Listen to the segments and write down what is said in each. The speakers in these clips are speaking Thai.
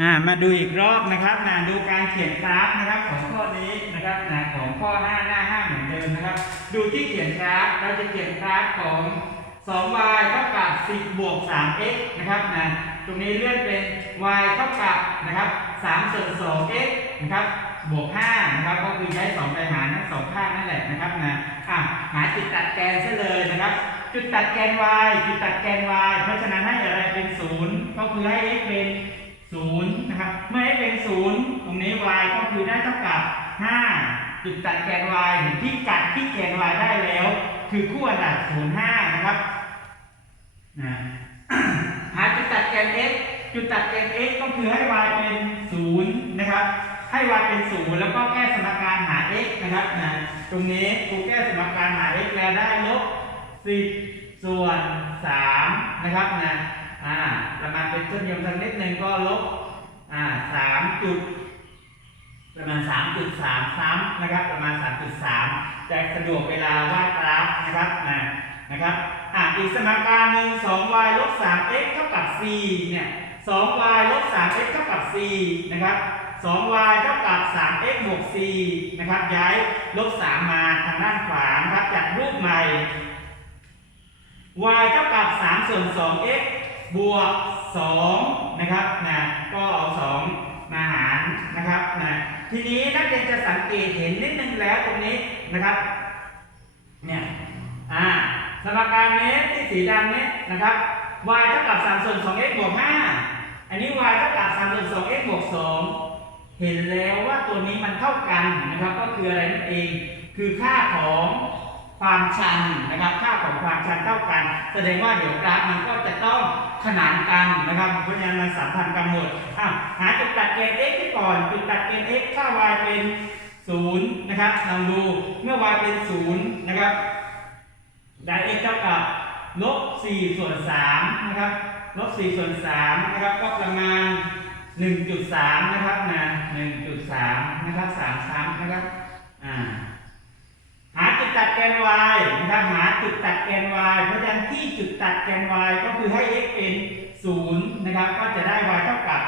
อ่ามาดูอีกรอบนะครับนะดูการเขียนกราฟนะครับของข้อนี้นะครับนะของข้อ 5 หน้า 5 เหมือนเดิมนะครับ ดูที่เขียนกราฟเราจะเขียนกราฟของ 2y เท่ากับ 10 บวก 3x นะครับนะตรงนี้เลื่อนเป็น y เท่ากับนะครับ3ส่วน 2x นะครับบวก 5 นะครับ ก็คือใช้2ไปหารทั้งสองข้างนั่นแหละนะครับนะอะหาจุดตัดแกนซะเลยนะครับ จุดตัดแกน y จุดตัดแกน y เพราะฉะนั้นให้อะไรเป็น 0 ก็คือให้ x เป็น ศูนย์นะครับ เมื่อ x เป็นศูนย์ตรงนี้ y ก็คือได้เท่ากับ5จุดตัดแกน y หรือที่กัดที่แกน y ได้แล้ว คือคู่อันดับ0 5นะครับนะหาจุดตัดแกน x จุดตัดแกน x ก็คือให้ y เป็น0นะครับให้ y เป็น0แล้วก็แก้สมการหา x นะครับนะตรงนี้ครูแก้สมการหา x แล้วได้ลบ10ส่วน3นะครับนะ อ่าประมาณเป็นต้นยมทางนิดหนึ่งก็ลบอ่า3จุดประมาณ 3.3 ซ้ำนะครับ ประมาณ 3.3 จะสะดวกเวลาวาดกราฟนะครับนะนะครับอะอีกสมการหนึ่ง 2y ลบ 3x เท่ากับ c เนี่ย 2y ลบ 3x เท่ากับ c นะครับ 2y เท่ากับ 3x บวก c นะครับ ย้ายลบ 3 มาทางด้านขวานะครับจัดรูปใหม่ y เท่ากับ3ส่วน 2x บวก2นะครับนะก็เอา 2 มาหารนะครับนะทีนี้นักเรียนจะสังเกตเห็นนิดนึงแล้วตรงนี้นะครับเนี่ยอ่าสมการนี้ที่สีดำนี้นะครับ y เท่ากับ3ส่วน 2x บวก5อันนี้ y เท่ากับ3ส่วน 2x บวก2เห็นแล้วว่าตัวนี้มันเท่ากันนะครับ ก็คืออะไรนั่นเอง คือค่าของความชันนะครับ ค่าของความชันเท่ากัน แสดงว่าเดี๋ยวกราฟมันก็ นานกันนะครับ เพราะฉะนั้นมันสัมพันธ์กันหมดอะหาจุดตัดเกณฑ์ x ที่ก่อน จุดตัดเกณฑ์ x ถ้า y เป็น0นะครับลองดูเมื่อ y เป็น0นะครับได้ x เท่ากับลบ4ส่วน3นะครับลบ4ส่วน3นะครับก็ประมาณ 1.3 นะครับนะ1.3 นะครับ3ซ้ำนะครับอ่าหาจุดตัดแกน y นะครับหา จุดตัดแกน y เพราะฉะนั้นที่จุดตัดแกน y ก็คือให้ x เป็น 0 นะครับ ก็จะได้ y เท่ากับ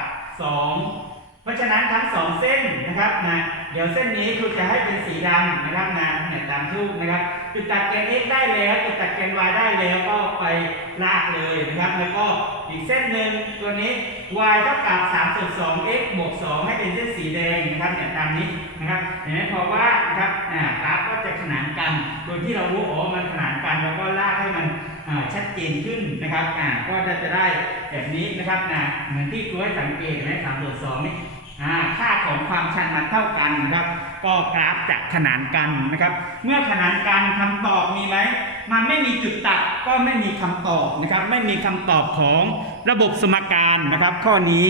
2 เพราะฉะนั้นทั้งสองเส้นนะครับนะ ดี๋ยวเส้นนี้ครูจะให้เป็นสีดำนะครับนะเนี่ยตามรูปนะครับ จุดตัดแกน x ได้แล้วจุดตัดแกน y ได้แล้วก็ไปลากเลยนะครับ แล้วก็อีกเส้นหนึ่งตัวนี้ y เท่ากับ3ส่วน2 x บวก2ให้เป็นเส้นสีแดงนะครับเนี่ยตามนี้นะครับเห็นไหมพอว่านะครับอ่ากราฟก็จะขนานกันโดยที่เรารู้อ๋อมันขนานกันแล้วก็ลากให้มันอ่าชัดเจนขึ้นนะครับอ่าก็จะได้แบบนี้นะครับนะเหมือนที่ครูให้สังเกตเห็นไหมสามส่วนสองนี่ ค่าของความชันมันเท่ากันนะครับ ก็กราฟจะขนานกันนะครับ เมื่อขนานกันคำตอบมีไหมมันไม่มีจุดตัดก็ไม่มีคำตอบนะครับ ไม่มีคำตอบของระบบสมการนะครับ ข้อนี้